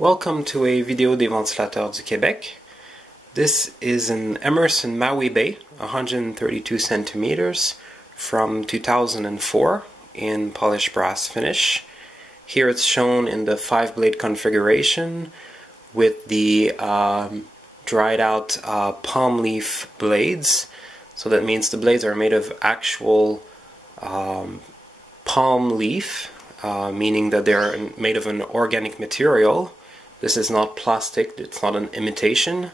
Welcome to a vidéo des ventilateurs du Québec. This is an Emerson Maui Bay, 132 centimeters from 2004 in polished brass finish. Here it's shown in the 5-blade configuration with the dried out palm leaf blades. So that means the blades are made of actual palm leaf, meaning that they're made of an organic material. This is not plastic, it's not an imitation.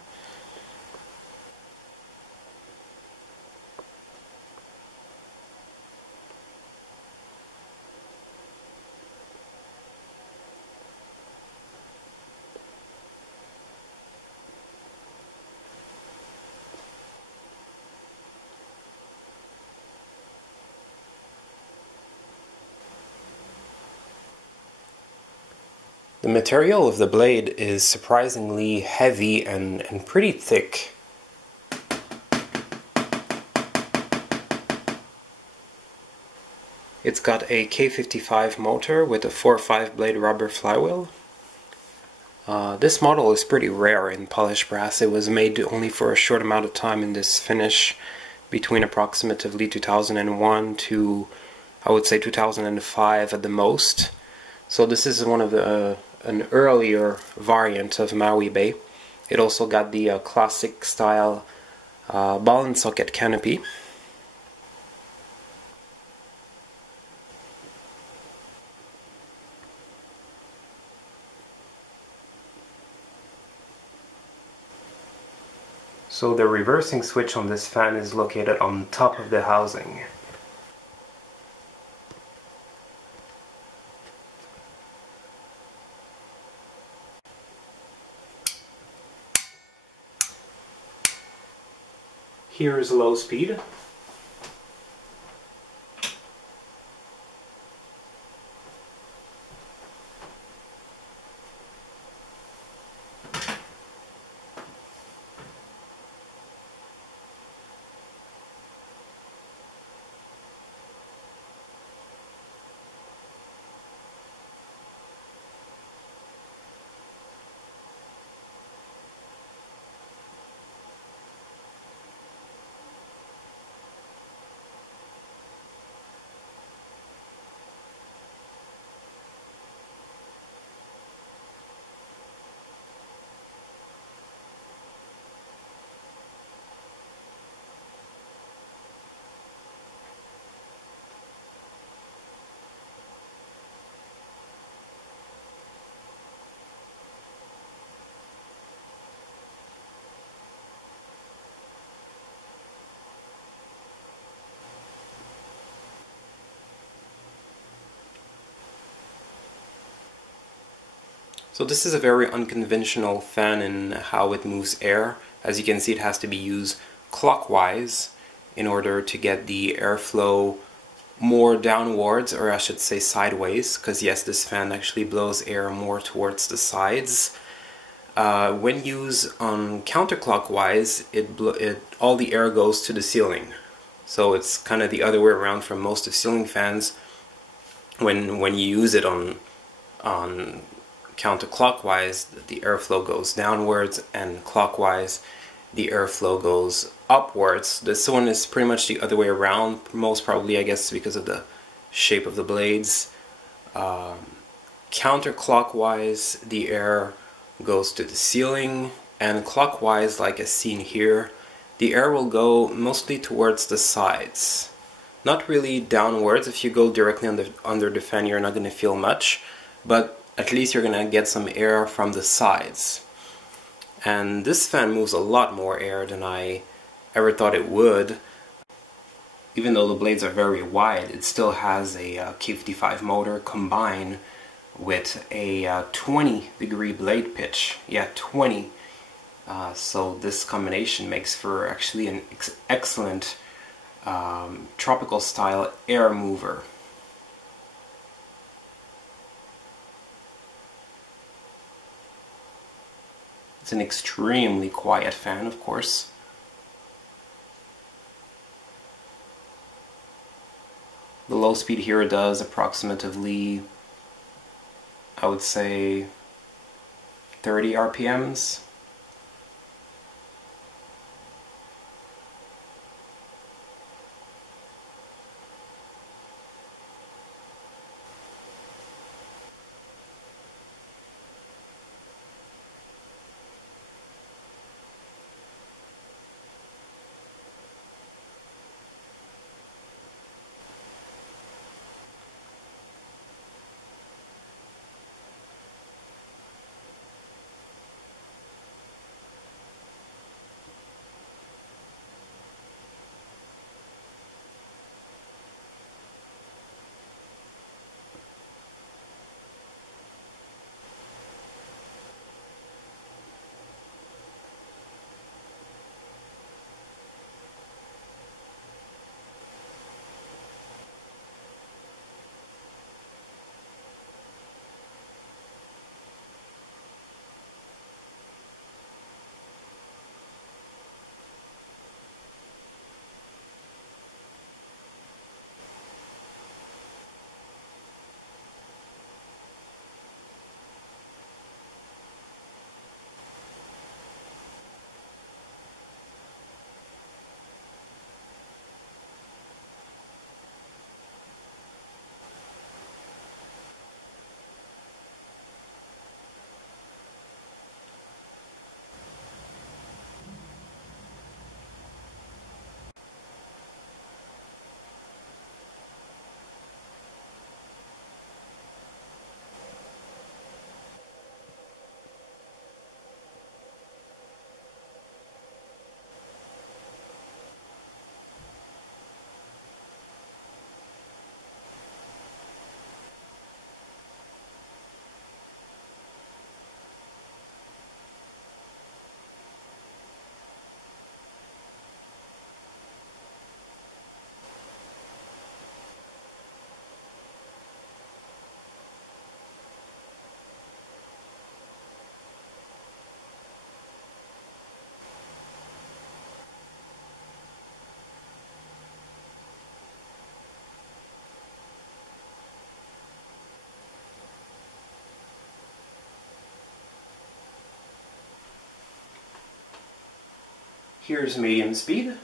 The material of the blade is surprisingly heavy and pretty thick. It's got a K55 motor with a 4-5 blade rubber flywheel. This model is pretty rare in polished brass. It was made only for a short amount of time in this finish, between approximately 2001 to, I would say, 2005 at the most. So this is one of an earlier variant of Maui Bay. It also got the classic style ball and socket canopy. So the reversing switch on this fan is located on top of the housing. Here is low speed. So this is a very unconventional fan in how it moves air. As you can see, it has to be used clockwise in order to get the airflow more downwards, or I should say sideways, because yes, this fan actually blows air more towards the sides. When used on counterclockwise, all the air goes to the ceiling. So it's kind of the other way around from most of ceiling fans. When you use it on counterclockwise, the airflow goes downwards, and clockwise the airflow goes upwards. This one is pretty much the other way around, most probably, I guess, because of the shape of the blades. Counterclockwise, the air goes to the ceiling, and clockwise, like as seen here, the air will go mostly towards the sides. Not really downwards. If you go directly under the fan, you're not going to feel much, but at least you're going to get some air from the sides. And this fan moves a lot more air than I ever thought it would. Even though the blades are very wide, it still has a K55 motor combined with a 20-degree blade pitch. Yeah, 20. So this combination makes for actually an excellent tropical style air mover. It's an extremely quiet fan, of course. The low speed here does approximately, I would say, 30 RPMs. Here's medium speed.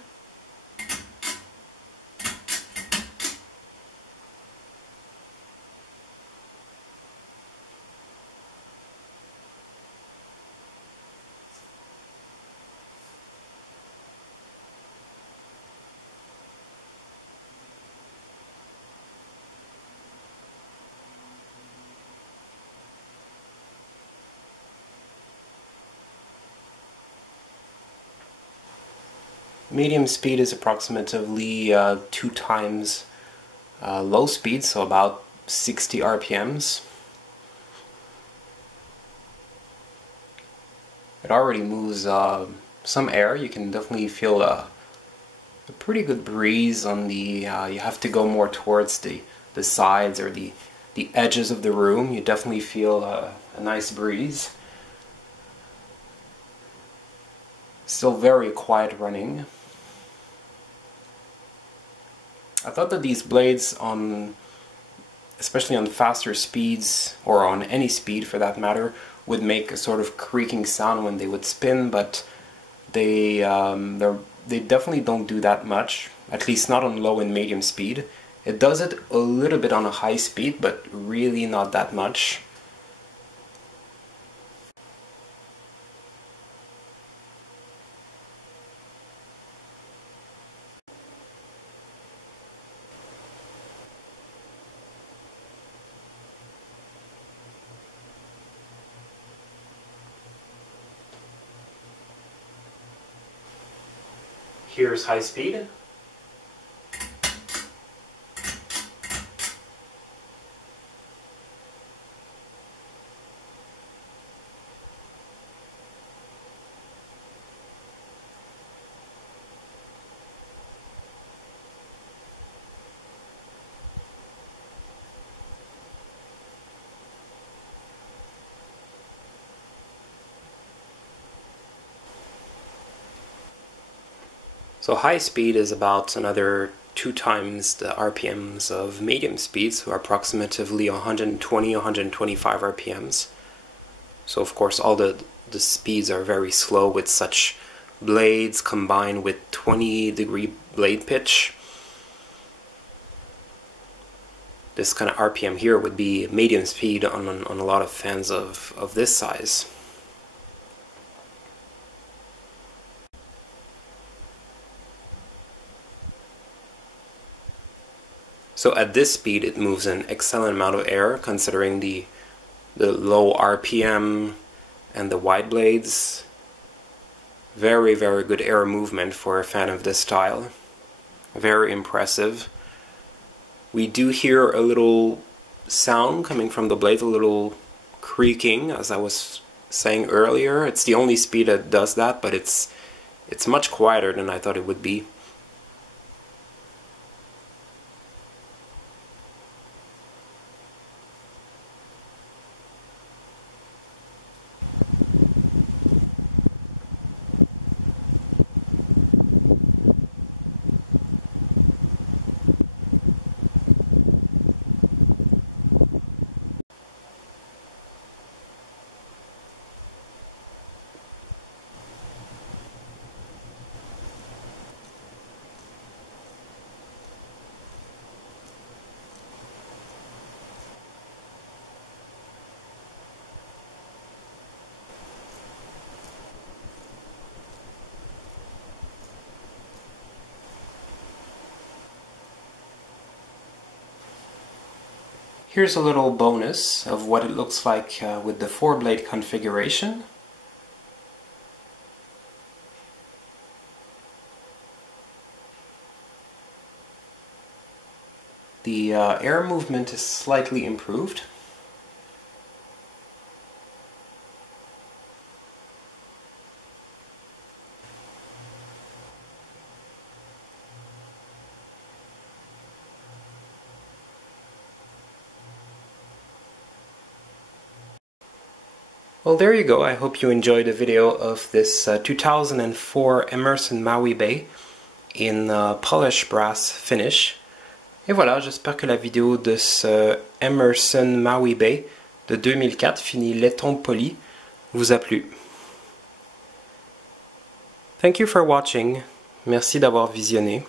Medium speed is approximately 2 times low speed, so about 60 RPMs. It already moves some air. You can definitely feel a pretty good breeze on the, you have to go more towards the sides or the edges of the room. You definitely feel a nice breeze. Still very quiet running. I thought that these blades, especially on faster speeds, or on any speed for that matter, would make a sort of creaking sound when they would spin, but they definitely don't do that much, at least not on low and medium speed. It does it a little bit on a high speed, but really not that much. Here's high speed. So high speed is about another 2 times the RPMs of medium speed, so approximately 120-125 RPMs. So of course all the speeds are very slow with such blades combined with 20-degree blade pitch. This kind of RPM here would be medium speed on a lot of fans of this size. So at this speed it moves an excellent amount of air considering the low RPM and the wide blades. Very, very good air movement for a fan of this style. Very impressive. We do hear a little sound coming from the blade, a little creaking, as I was saying earlier. It's the only speed that does that, but it's much quieter than I thought it would be. Here's a little bonus of what it looks like with the 4-blade configuration. The air movement is slightly improved. Well, there you go. I hope you enjoyed the video of this 2004 Emerson Maui Bay in polished brass finish. Et voilà, j'espère que la vidéo de ce Emerson Maui Bay de 2004 fini Laiton Poli vous a plu. Thank you for watching. Merci d'avoir visionné.